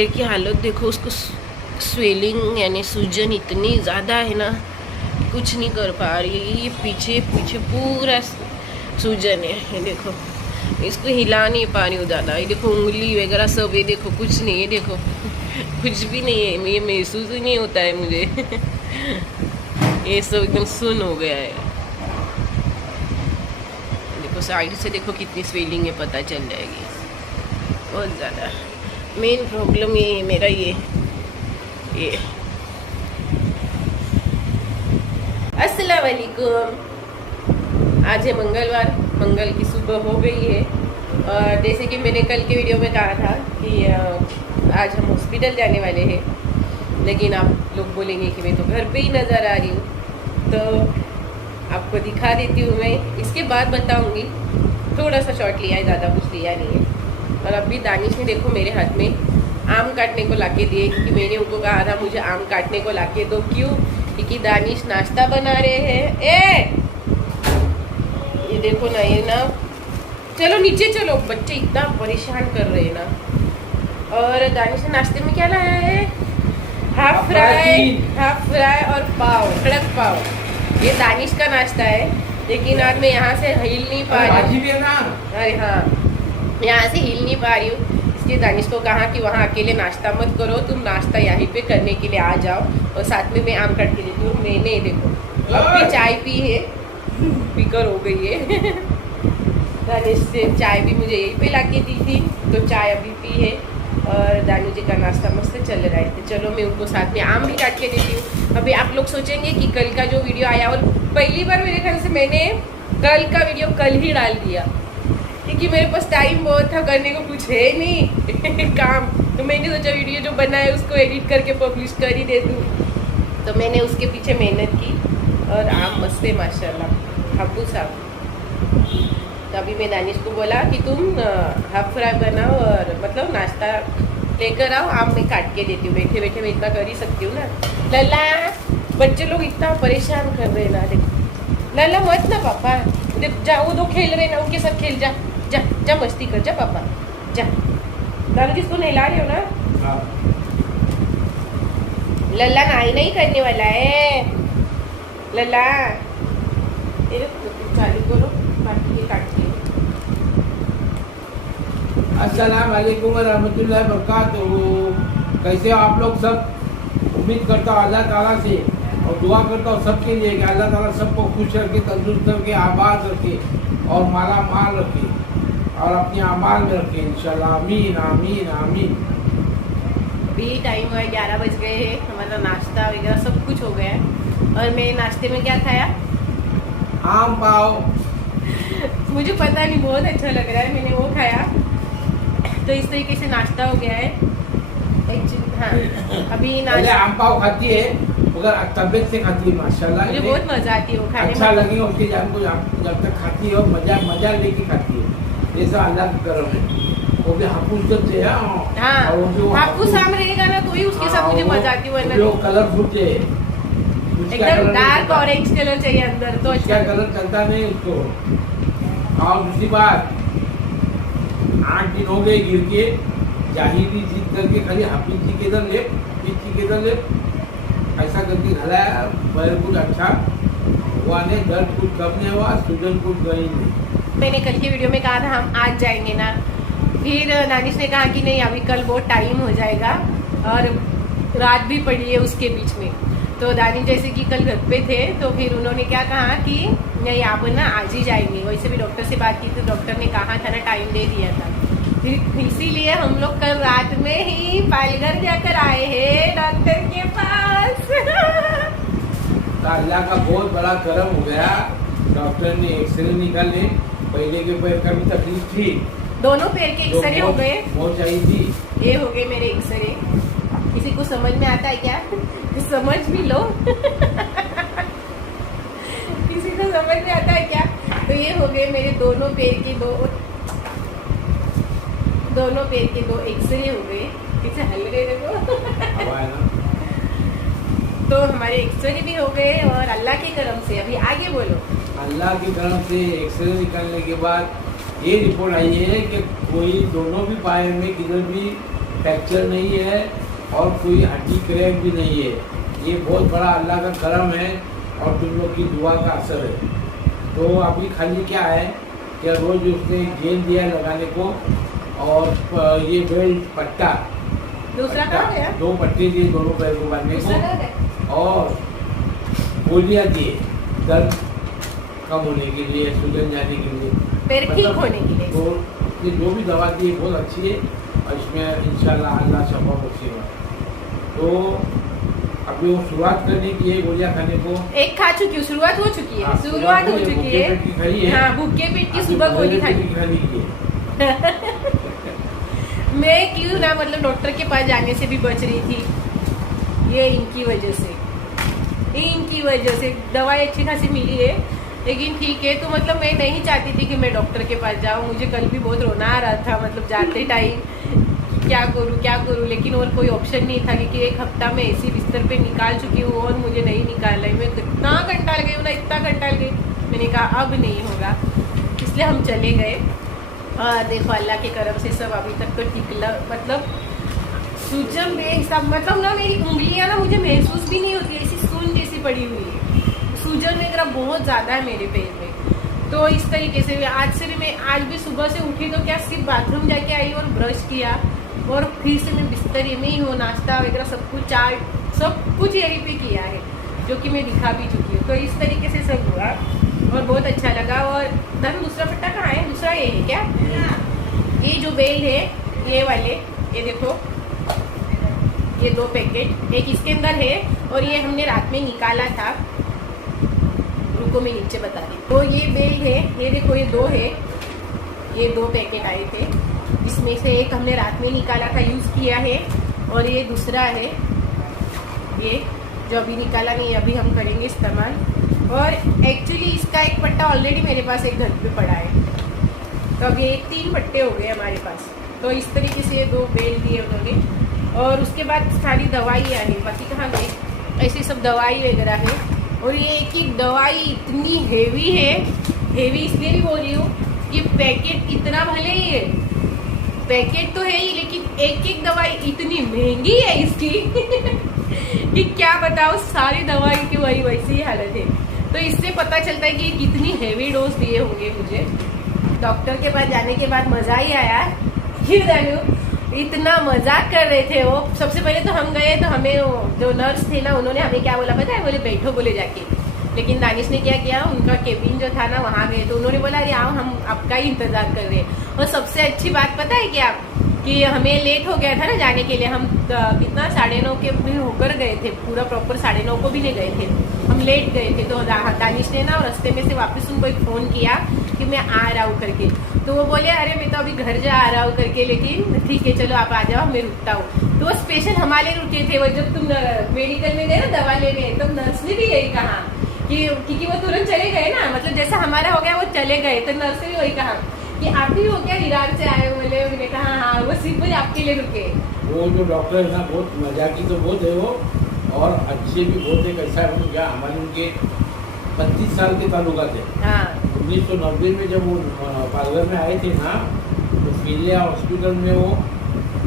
पैर की हालत देखो, उसको स्वेलिंग यानी सूजन इतनी ज़्यादा है ना, कुछ नहीं कर पा रही है। ये पीछे पीछे पूरा सूजन है, ये देखो, इसको हिला नहीं पा रही हूँ ज़्यादा। ये देखो उंगली वगैरह सब, ये देखो कुछ नहीं, ये देखो कुछ भी नहीं है, ये महसूस ही नहीं होता है मुझे। ये सब एकदम सुन्न हो गया है। देखो साइड से देखो कितनी स्वेलिंग है, पता चल जाएगी बहुत ज़्यादा। मेन प्रॉब्लम ये है मेरा, ये अस्सलाम वालेकुम। आज है मंगलवार, मंगल की सुबह हो गई है। और जैसे कि मैंने कल के वीडियो में कहा था कि आज हम हॉस्पिटल जाने वाले हैं, लेकिन आप लोग बोलेंगे कि मैं तो घर पे ही नज़र आ रही हूँ, तो आपको दिखा देती हूँ मैं। इसके बाद बताऊँगी, थोड़ा सा शॉर्ट लिया है, ज़्यादा कुछ लिया नहीं है। और अभी दानिश ने देखो मेरे हाथ में आम काटने को लाके दिए, क्योंकि मैंने उनको कहा था मुझे आम काटने को लाके दो। क्यों? क्योंकि दानिश नाश्ता बना रहे हैं। ये देखो ना, ये ना, चलो नीचे चलो, बच्चे इतना परेशान कर रहे हैं ना। और दानिश ने नाश्ते में क्या लाया है? हाफ फ्राई और पाव, कड़क पाव। ये दानिश का नाश्ता है, लेकिन आज मैं यहाँ से हिल नहीं पा रही हूँ। अरे हाँ, यहाँ से हिल नहीं पा रही हूँ। इसलिए दानिश को कहा कि वहाँ अकेले नाश्ता मत करो, तुम नाश्ता यहीं पे करने के लिए आ जाओ, और साथ में मैं आम काट के देती हूँ। मैंने देखो अब भी चाय पी है, पीकर हो गई है। दानिश से चाय भी मुझे यहीं पे ला के दी थी, तो चाय अभी पी है। और दानू जी का नाश्ता मस्त चल रहा है। तो चलो मैं उनको साथ में आम भी काट के देती हूँ। अभी आप लोग सोचेंगे कि कल का जो वीडियो आया, और पहली बार मेरे ख्याल से मैंने कल का वीडियो कल ही डाल दिया, क्योंकि मेरे पास टाइम बहुत था, करने को कुछ है नहीं काम। तो मैंने सोचा वीडियो जो बना है उसको एडिट करके पब्लिश कर ही दे दूँ, तो मैंने उसके पीछे मेहनत की। और आम मस्त है माशाल्लाह, हाफू साहब। तो अभी मैं दानिश को बोला कि तुम हाफ फ्राई बनाओ, और मतलब नाश्ता लेकर आओ, आम मैं काट के देती हूँ। बैठे बैठे मैं इतना कर ही सकती हूँ ना। लल्ला, बच्चे लोग इतना परेशान कर रहे हैं ना। देखो लल्ला मत ना पापा, देख जा, वो दो खेल रहे ना, उनके साथ खेल जा, जा जा, मस्ती कर जा पापा, जा। दारू किसको नहला रहे हो ना? लल्ला नहीं करने वाला है। लल्ला चालू करो, बाकी ये काटती है। अस्सलाम वालेकुम रहमतुल्लाहि बरकातहू। कैसे हो आप लोग सब? उम्मीद करता हूँ अल्लाह ताला से, और दुआ करता हूँ सबके लिए कि अल्लाह ताला सबको खुश रखे, तंदुरुस्त रखे, आबाद रखे, और माला माल रखे, और अपने अमाल में रखे इंशाल्लाह। आमीन आमीन आमीन। अभी टाइम हुआ 11 बज गए हैं। हमारा नाश्ता वगैरह सब कुछ हो गया है। और मैं नाश्ते में क्या खाया? आम पाव। मुझे पता नहीं, बहुत अच्छा लग रहा है, मैंने वो खाया। तो इस तरीके से नाश्ता हो गया है। हाँ, अभी नाश्ता आम पाव खाती है, मगर तबियत से खाती है माशाल्लाह। मुझे बहुत मजा आती है वो खाने में। अच्छा लगे उसकी जान को, जब तक खाती है मजा लेके खाती है। ऐसा अल्लाह का करम है। वो भी हाफूस जब से है, हाँ, और वो भी हाफूस आम रहेगा ना, तो ही उसके साथ मुझे मजा आती है। वरना वो कलरफुल है, एकदम डार्क ऑरेंज कलर चाहिए अंदर, तो अच्छा क्या कलर चलता नहीं उसको। और दूसरी बात, 8 दिन हो गए गिर के, जाहिरी जीत करके खाली हाफिज जी के इधर ले, पीछी के इधर ले, ऐसा करके घलाया। पैर कुछ अच्छा हुआ नहीं, दर्द कुछ कम नहीं हुआ, सूजन कुछ गई नहीं। मैंने कल की वीडियो में कहा था हम आज जाएंगे ना, फिर दानिश ने कहा कि नहीं अभी कल बहुत टाइम हो जाएगा, और रात भी पड़ी है उसके बीच में। तो दानिश जैसे कि कल घर पे थे, तो फिर उन्होंने क्या कहा कि नहीं आप ना आज ही जाएंगे। वैसे भी डॉक्टर से बात की थी, डॉक्टर ने कहा था ना, टाइम दे दिया था। फिर इसीलिए हम लोग कल रात में ही पालघर जाकर आए हैं डॉक्टर के पास। तो अल्लाह का बहुत बड़ा करम हो गया, डॉक्टर ने एक्सरे निकाले। पहले के पैर का भी तकलीफ थी, दोनों पैर के एक्सरे हो गए, बहुत चाहिए थी। ये हो गए मेरे एक्सरे। किसी को समझ में आता है क्या? समझ भी लो। किसी को समझ में आता है क्या? तो ये हो गए मेरे दोनों पैर के दो एक्सरे हो गए। किसे हल गए देखो। तो हमारे एक्सरे भी हो गए, और अल्लाह के करम से अभी आगे बोलो। अल्लाह की करम से एक्सरे निकालने के बाद ये रिपोर्ट आई है कि कोई दोनों भी पाए में किधर भी फ्रैक्चर नहीं है और कोई हड्डी क्रैक भी नहीं है। ये बहुत बड़ा अल्लाह का करम है और तुम लोग की दुआ का असर है। तो अभी खाली क्या है कि रोज उसने गेंद दिया लगाने को और ये बेल्ट पट्टा दूसरा कहाँ गया? 2 पट्टे दिए दोनों पैर को बांधने दूसरा कहाँ गया? को और गोलियां दिए दर्द कम होने के लिए, सूजन जाने के लिए, पैर ठीक होने के लिए। तो ये जो भी दवा दी है बहुत अच्छी है और इसमें इंशाल्लाह अल्लाह शफा बख्शेगा। तो अभी वो शुरुआत करने की है गोलियां खाने को। एक खा चुकी हूँ, शुरुआत हो चुकी है। हाँ, शुरुआत हो चुकी भूखे पेट की खाई है। है। हाँ, भूखे पेट की अभी सुबह गोली भूखे खाई। पेट की खाने की है। मैं क्यों ना मतलब डॉक्टर के पास जाने से भी बच रही थी, ये इनकी वजह से, इनकी वजह से दवाई अच्छी खासी मिली है। लेकिन ठीक है, तो मतलब मैं नहीं चाहती थी कि मैं डॉक्टर के पास जाऊँ। मुझे कल भी बहुत रोना आ रहा था, मतलब जाते टाइम क्या करूँ, लेकिन और कोई ऑप्शन नहीं था क्योंकि 1 हफ्ता में ऐसी बिस्तर पे निकाल चुकी हूँ और मुझे नहीं निकालना है। मैं इतना कंटाल गई हूँ ना, इतना कंटाल गई, मैंने कहा अब नहीं होगा, इसलिए हम चले गए। देखो अल्लाह के करम से सब अभी तक तो ठीक मतलब सूजन बेहिसाब, मतलब ना मेरी उंगलियां ना मुझे महसूस भी नहीं होती, ऐसी सून जैसी पड़ी हुई है। सूजन वगैरह बहुत ज़्यादा है मेरे पैर में। तो इस तरीके से आज से भी मैं आज भी सुबह से उठी तो क्या सिर्फ बाथरूम जाके आई और ब्रश किया और फिर से मैं बिस्तर में ही हूँ, नाश्ता वगैरह सब कुछ सब कुछ यहीं पे किया है, जो कि मैं दिखा भी चुकी हूँ। तो इस तरीके से सब हुआ और बहुत अच्छा लगा। और धर्म दूसरा पट्टा कहाँ है? दूसरा ये है क्या? ये जो बेल है ये वाले, ये देखो ये 2 पैकेट, एक इसके अंदर है और ये हमने रात में निकाला था। रुको मैं नीचे बता रही। तो ये बेल है, ये देखो ये 2 है, ये 2 पैकेट आए थे, इसमें से एक हमने रात में निकाला था, यूज़ किया है, और ये दूसरा है ये जो अभी निकाला नहीं, अभी हम करेंगे इस्तेमाल। और एक्चुअली इसका एक पट्टा ऑलरेडी मेरे पास एक घर पे पड़ा है, तो अब ये 3 पट्टे हो गए हमारे पास। तो इस तरीके से ये 2 बेल दिए उन्होंने और उसके बाद सारी दवाइयाँ हैं, बाकी कहाँ गई, ऐसी सब दवाई वगैरह है। और ये एक ही दवाई इतनी हेवी है, हेवी इसलिए भी बोल रही हूँ, ये पैकेट इतना भले ही है, पैकेट तो है ही, लेकिन एक दवाई इतनी महंगी है इसकी कि क्या बताओ, सारी दवाई की वही वैसी ही हालत है। तो इससे पता चलता है कि कितनी हेवी डोज दिए होंगे मुझे। डॉक्टर के पास जाने के बाद मजा ही आया, क्यों जानू, इतना मजाक कर रहे थे वो। सबसे पहले तो हम गए तो हमें जो नर्स थे ना, उन्होंने हमें क्या बोला पता है, बोले बैठो बोले जाके। लेकिन दानिश ने क्या किया, उनका केबिन जो था ना वहाँ गए तो उन्होंने बोला अरे आओ हम आपका ही इंतजार कर रहे हैं। और सबसे अच्छी बात पता है क्या, कि हमें लेट हो गया था ना जाने के लिए, हम कितना 9:30 के भी होकर गए थे, पूरा प्रॉपर 9:30 को भी नहीं गए थे, हम लेट गए थे। तो दानिश ने ना रास्ते में से वापस उनको एक फ़ोन किया कि मैं आ रहा हूँ करके, तो वो बोले अरे मैं तो अभी घर जा रहा हूँ करके, लेकिन ठीक है चलो आप आ जाओ मैं रुकता हूँ। तो वो स्पेशल हमारे रुके थे। वो जब तुम मेडिकल में गए ना दवा लेने, तो नर्स ने भी यही कहा कि क्योंकि वो तुरंत चले गए ना, मतलब जैसा हमारा हो गया वो चले गए, तो नर्स ने भी वही कहा कि आप ही हो क्या ईरान से आए? बोले, मैंने कहा हाँ, वो सिर्फ आपके लिए रुके। वो जो डॉक्टर है ना बहुत मजाकी तो बहुत है वो, और अच्छे भी बहुत है। कैसा है क्या, हमारे उनके 25 साल के ताल्लुकात है। हाँ 1990 में जब वो पालघर में आए थे ना, तो फिलिया हॉस्पिटल में वो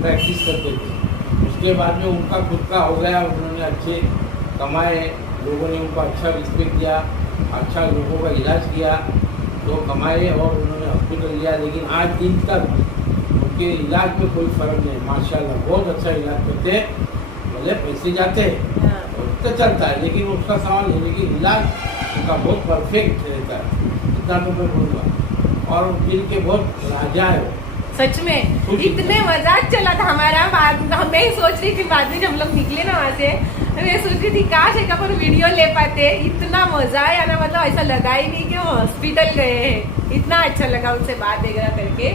प्रैक्टिस करते थे। उसके बाद में उनका खुद का हो गया, उन्होंने अच्छे कमाए, लोगों ने उनको अच्छा रिस्पेक्ट दिया, अच्छा लोगों का इलाज किया, तो कमाए और उन्होंने हॉस्पिटल लिया। लेकिन आज दिन तक उनके इलाज में कोई फ़र्क नहीं, माशाल्लाह बहुत अच्छा इलाज करते हैं। भले पैसे जाते हैं तो चलता है, लेकिन उसका सवाल है, लेकिन इलाज उनका बहुत परफेक्ट रहता है, इतना तो मैं बोलूँगा। और दिल के बहुत राजा है वो, सच में। इतने मजाक चला था हमारा, मैं सोच रही थी बाद में जब हम लोग निकले ना वहाँ से, मैं सोच रही थी काश एक अपन वीडियो ले पाते। इतना मजा आया ना, मतलब ऐसा लगा ही नहीं कि वो हॉस्पिटल गए हैं। इतना अच्छा लगा उनसे बात वगैरह करके,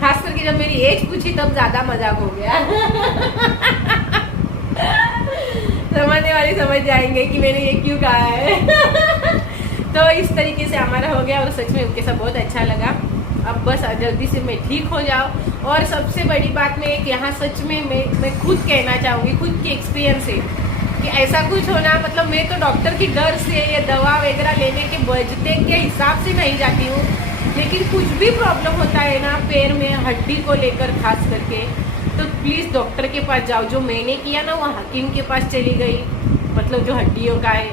खास करके जब मेरी एज पूछी तब ज्यादा मजाक हो गया समझने वाले समझ जाएंगे कि मैंने ये क्यों कहा है तो इस तरीके से हमारा हो गया और सच में उनके साथ बहुत अच्छा लगा। अब बस जल्दी से मैं ठीक हो जाऊँ। और सबसे बड़ी बात में एक यहाँ सच में मैं खुद कहना चाहूँगी, खुद की एक्सपीरियंस से, कि ऐसा कुछ होना, मतलब मैं तो डॉक्टर की डर से या दवा वगैरह लेने के बजटे के हिसाब से नहीं जाती हूँ, लेकिन कुछ भी प्रॉब्लम होता है ना पैर में, हड्डी को लेकर खास करके, तो प्लीज डॉक्टर के पास जाओ। जो मैंने किया ना वो हकीम के पास चली गई, मतलब जो हड्डियों का है,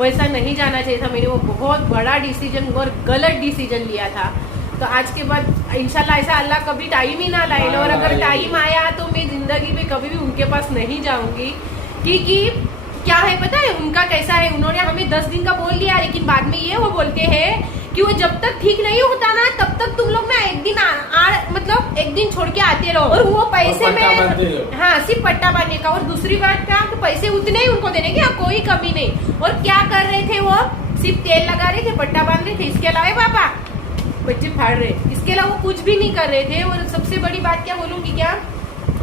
वैसा नहीं जाना चाहिए था। मैंने वो बहुत बड़ा डिसीजन और गलत डिसीजन लिया था। तो आज के बाद इंशाल्लाह ऐसा अल्लाह कभी टाइम ही ना लाए, और अगर टाइम आया तो मैं जिंदगी में कभी भी उनके पास नहीं जाऊंगी। क्योंकि क्या है पता है उनका कैसा है, उन्होंने हमें 10 दिन का बोल दिया, लेकिन बाद में ये वो बोलते हैं कि वो जब तक ठीक नहीं होता ना तब तक तुम लोग ना एक दिन मतलब एक दिन छोड़ के आते रहो, और वो पैसे में हाँ सिर्फ पट्टा बांधने का। और दूसरी बात क्या, तो पैसे उतने ही उनको देने की, कोई कमी नहीं। और क्या कर रहे थे वो, सिर्फ तेल लगा रहे थे, पट्टा बांध रहे थे, इसके अलावा पापा बच्चे फाड़ रहे, इसके अलावा वो कुछ भी नहीं कर रहे थे। और सबसे बड़ी बात क्या बोलूंगी क्या,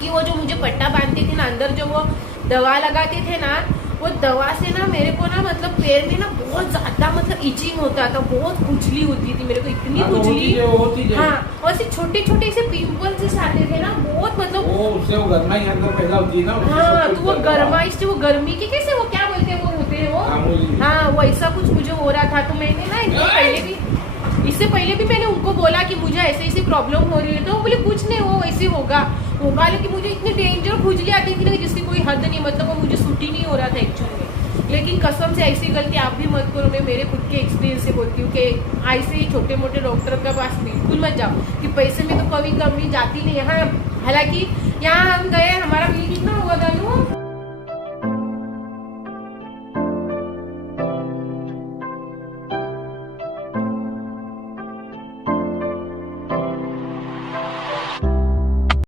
कि वो जो मुझे पट्टा बांधते थे ना, अंदर जो वो दवा लगाते थे ना, वो दवा से ना मेरे को ना मतलब पैर में ना बहुत ज्यादा मतलब इचिंग होता था, बहुत खुजली होती थी मेरे को, इतनी खुजली। हाँ, और ऐसे छोटे छोटे से पिंपल्स जैसे आते थे ना, बहुत मतलब उससे वो गरमाई अंदर पैदा होती है ना। हाँ, तो वो गरमाई से, वो गर्मी के कैसे वो क्या बोलते हैं वो होते हैं वो, हाँ वो ऐसा कुछ मुझे हो रहा था। तो मैंने ना इससे पहले भी मैंने उनको बोला कि मुझे ऐसे ऐसी प्रॉब्लम हो रही है, तो वो बोले कुछ नहीं, वो ऐसे होगा। लेकिन मुझे इतनी डेंजर खुजली आती थी ना जिसकी कोई हद नहीं, मतलब वो मुझे सूट ही नहीं हो रहा था एक्चुअल में। लेकिन कसम से ऐसी गलती आप भी मत करो, मैं मेरे खुद के एक्सपीरियंस से बोलती हूँ कि ऐसे ही छोटे मोटे डॉक्टर के पास बिल्कुल मत जाओ, कि पैसे में तो कभी कमी जाती नहीं है। हाँ, हालांकि यहाँ हम गए, हमारा बिल